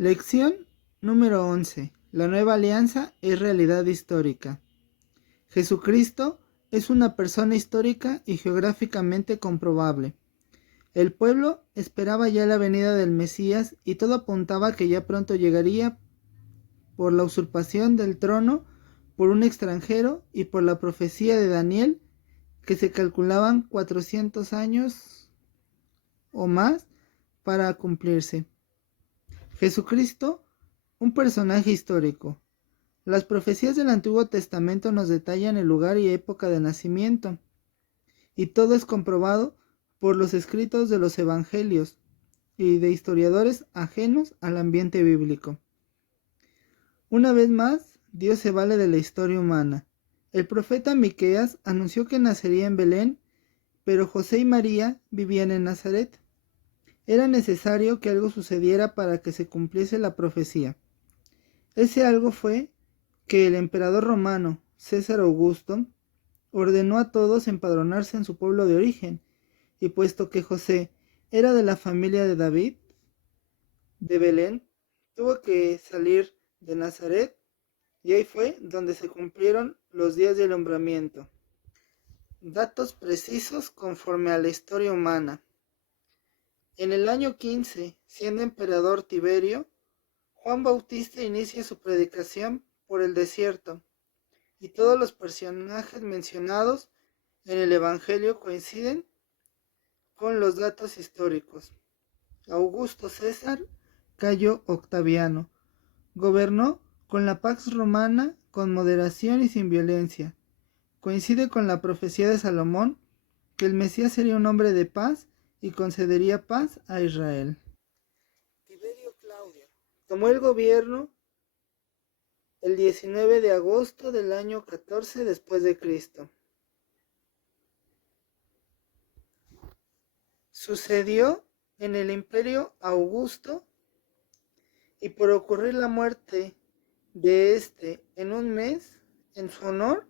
Lección número 11. La nueva alianza es realidad histórica. Jesucristo es una persona histórica y geográficamente comprobable. El pueblo esperaba ya la venida del Mesías y todo apuntaba que ya pronto llegaría por la usurpación del trono por un extranjero y por la profecía de Daniel, que se calculaban 400 años o más para cumplirse. Jesucristo, un personaje histórico. Las profecías del Antiguo Testamento nos detallan el lugar y época de nacimiento, y todo es comprobado por los escritos de los evangelios y de historiadores ajenos al ambiente bíblico. Una vez más, Dios se vale de la historia humana. El profeta Miqueas anunció que nacería en Belén, pero José y María vivían en Nazaret. Era necesario que algo sucediera para que se cumpliese la profecía. Ese algo fue que el emperador romano, César Augusto, ordenó a todos empadronarse en su pueblo de origen, y puesto que José era de la familia de David, de Belén, tuvo que salir de Nazaret, y ahí fue donde se cumplieron los días del nombramiento. Datos precisos conforme a la historia humana. En el año 15, siendo emperador Tiberio, Juan Bautista inicia su predicación por el desierto, y todos los personajes mencionados en el Evangelio coinciden con los datos históricos. Augusto César Cayo Octaviano gobernó con la Pax Romana con moderación y sin violencia. Coincide con la profecía de Salomón que el Mesías sería un hombre de paz y concedería paz a Israel. Tiberio Claudio tomó el gobierno el 19 de agosto del año 14 después de Cristo. Sucedió en el Imperio Augusto, y por ocurrir la muerte de este en un mes, en su honor,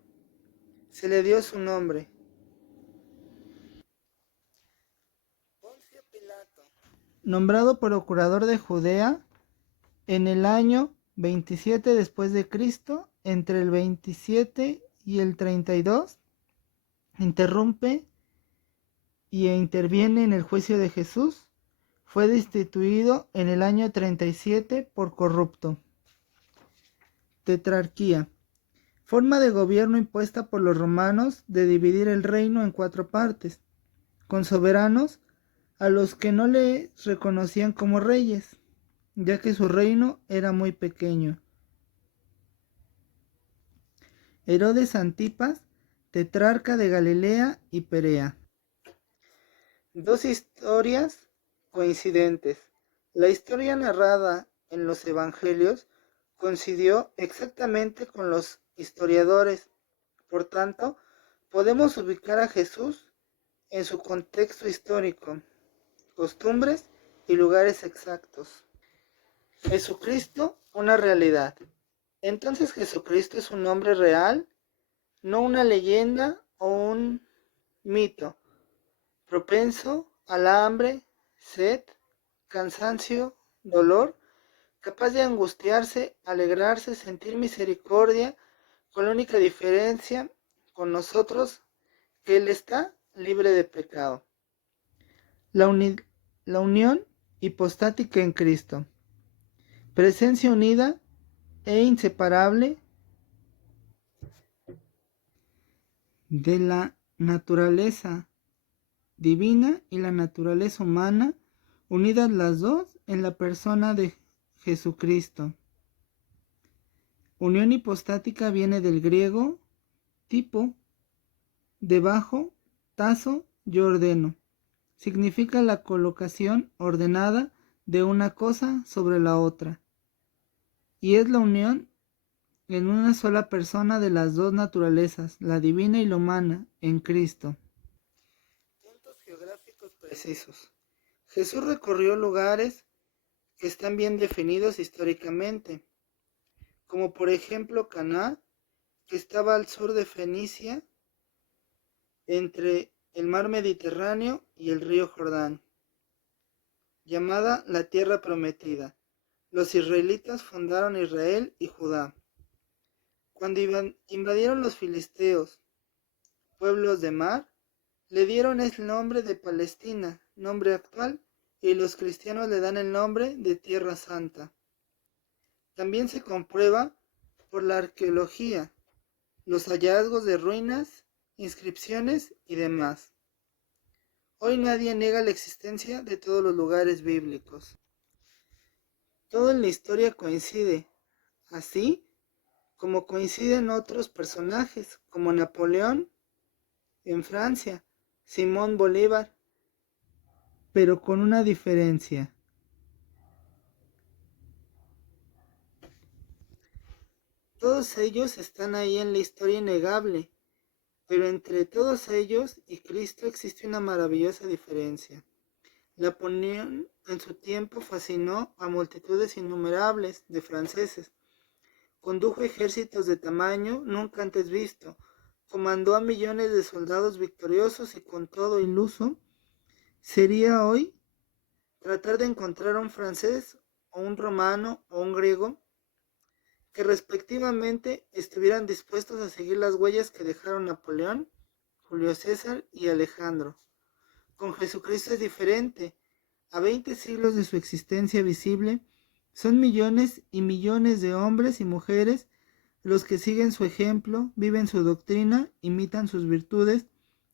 se le dio su nombre. Poncio Pilato, nombrado procurador de Judea en el año 27 después de Cristo, entre el 27 y el 32, interrumpe y interviene en el juicio de Jesús. Fue destituido en el año 37 por corrupto. Tetrarquía. Forma de gobierno impuesta por los romanos de dividir el reino en 4 partes, con soberanos a los que no les reconocían como reyes, ya que su reino era muy pequeño. Herodes Antipas, tetrarca de Galilea y Perea. Dos historias coincidentes. La historia narrada en los evangelios coincidió exactamente con los historiadores. Por tanto, podemos ubicar a Jesús en su contexto histórico, costumbres y lugares exactos. Jesucristo, una realidad. Entonces Jesucristo es un hombre real, no una leyenda o un mito, propenso al hambre, sed, cansancio, dolor, capaz de angustiarse, alegrarse, sentir misericordia, con la única diferencia con nosotros que Él está libre de pecado. La unión hipostática en Cristo. Presencia unida e inseparable de la naturaleza divina y la naturaleza humana, unidas las dos en la persona de Jesucristo. Unión hipostática viene del griego tipo, debajo, tazo, yo ordeno. Significa la colocación ordenada de una cosa sobre la otra, y es la unión en una sola persona de las dos naturalezas, la divina y la humana, en Cristo. Puntos geográficos precisos. Jesús recorrió lugares que están bien definidos históricamente, como por ejemplo Caná, que estaba al sur de Fenicia, entre el mar Mediterráneo y el río Jordán, llamada la Tierra Prometida. los israelitas fundaron Israel y Judá. Cuando invadieron los filisteos, pueblos de mar, le dieron el nombre de Palestina, nombre actual, y los cristianos le dan el nombre de Tierra Santa. También se comprueba por la arqueología, los hallazgos de ruinas, inscripciones y demás. Hoy nadie niega la existencia de todos los lugares bíblicos. Todo en la historia coincide, así como coinciden otros personajes como Napoleón en Francia, Simón Bolívar, pero con una diferencia. Todos ellos están ahí en la historia innegable, pero entre todos ellos y Cristo existe una maravillosa diferencia. Napoleón en su tiempo fascinó a multitudes innumerables de franceses, condujo ejércitos de tamaño nunca antes visto, comandó a millones de soldados victoriosos y con todo iluso, sería hoy tratar de encontrar a un francés o un romano o un griego que respectivamente estuvieran dispuestos a seguir las huellas que dejaron Napoleón, Julio César y Alejandro. Con Jesucristo es diferente. A 20 siglos de su existencia visible, son millones y millones de hombres y mujeres los que siguen su ejemplo, viven su doctrina, imitan sus virtudes,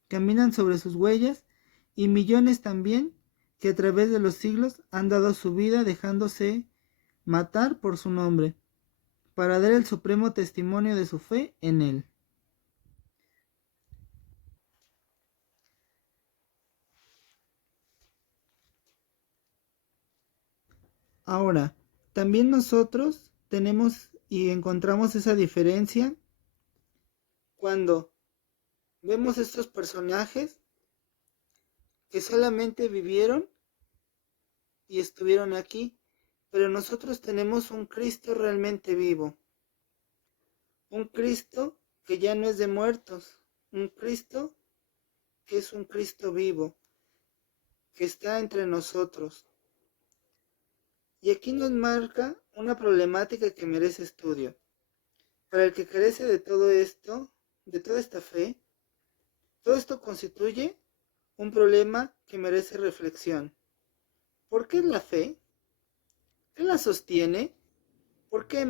caminan sobre sus huellas, y millones también que a través de los siglos han dado su vida dejándose matar por su nombre, para dar el supremo testimonio de su fe en él. Ahora, también nosotros tenemos y encontramos esa diferencia cuando vemos estos personajes que solamente vivieron y estuvieron aquí, pero nosotros tenemos un Cristo realmente vivo, un Cristo que ya no es de muertos, un Cristo que es un Cristo vivo, que está entre nosotros. Y aquí nos marca una problemática que merece estudio. Para el que carece de todo esto, de toda esta fe, todo esto constituye un problema que merece reflexión. ¿Por qué es la fe? ¿Qué la sostiene? ¿Por qué,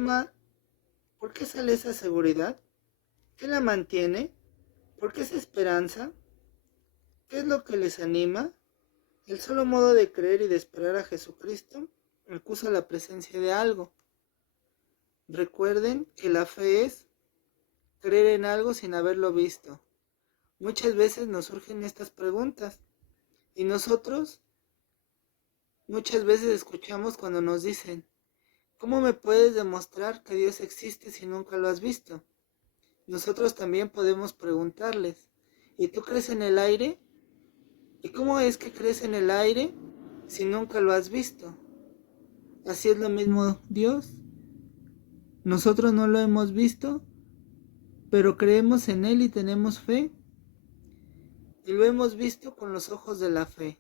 ¿Por qué sale esa seguridad? ¿Qué la mantiene? ¿Por qué esa esperanza? ¿Qué es lo que les anima? El solo modo de creer y de esperar a Jesucristo acusa la presencia de algo. Recuerden que la fe es creer en algo sin haberlo visto. Muchas veces nos surgen estas preguntas y nosotros muchas veces escuchamos cuando nos dicen: ¿cómo me puedes demostrar que Dios existe si nunca lo has visto? Nosotros también podemos preguntarles: ¿y tú crees en el aire? ¿Y cómo es que crees en el aire si nunca lo has visto? Así es lo mismo Dios. Nosotros no lo hemos visto, pero creemos en Él y tenemos fe. Y lo hemos visto con los ojos de la fe.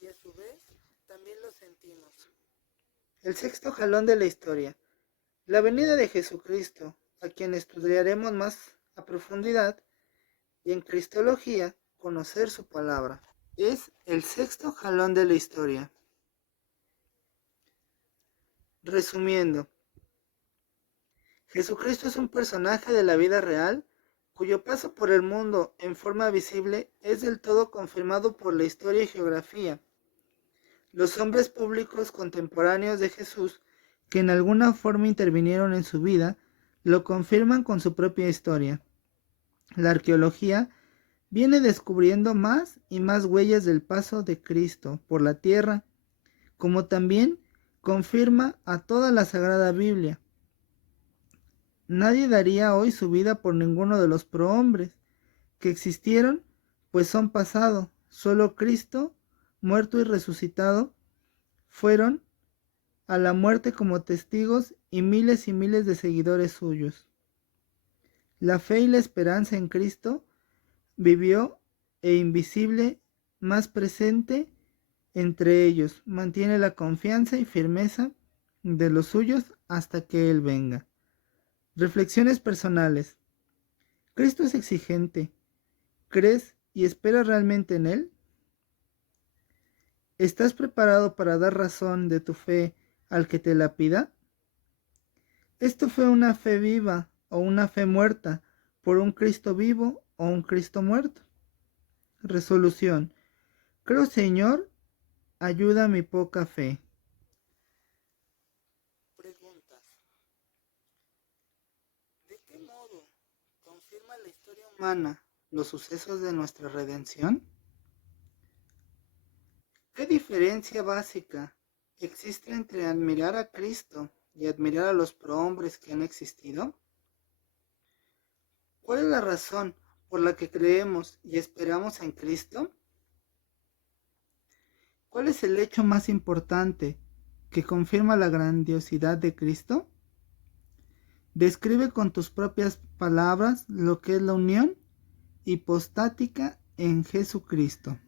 Y a su vez, también lo sentimos. El sexto jalón de la historia. La venida de Jesucristo, a quien estudiaremos más a profundidad, y en Cristología, conocer su palabra. Es el sexto jalón de la historia. Resumiendo, Jesucristo es un personaje de la vida real cuyo paso por el mundo en forma visible es del todo confirmado por la historia y geografía. Los hombres públicos contemporáneos de Jesús, que en alguna forma intervinieron en su vida, lo confirman con su propia historia. La arqueología viene descubriendo más y más huellas del paso de Cristo por la tierra, como también confirma a toda la Sagrada Biblia. Nadie daría hoy su vida por ninguno de los prohombres que existieron, pues son pasado. Solo Cristo, muerto y resucitado, fueron a la muerte como testigos y miles de seguidores suyos. La fe y la esperanza en Cristo vivió e invisible, más presente entre ellos, mantiene la confianza y firmeza de los suyos hasta que Él venga. Reflexiones personales. ¿Cristo es exigente? ¿Crees y esperas realmente en Él? ¿Estás preparado para dar razón de tu fe al que te la pida? ¿Esto fue una fe viva o una fe muerta por un Cristo vivo o un Cristo muerto? Resolución. Creo, Señor, ayuda a mi poca fe. Preguntas. ¿De qué modo confirma la historia humana los sucesos de nuestra redención? ¿Qué diferencia básica existe entre admirar a Cristo y admirar a los prohombres que han existido? ¿Cuál es la razón por la que creemos y esperamos en Cristo? ¿Cuál es el hecho más importante que confirma la grandiosidad de Cristo? Describe con tus propias palabras lo que es la unión hipostática en Jesucristo.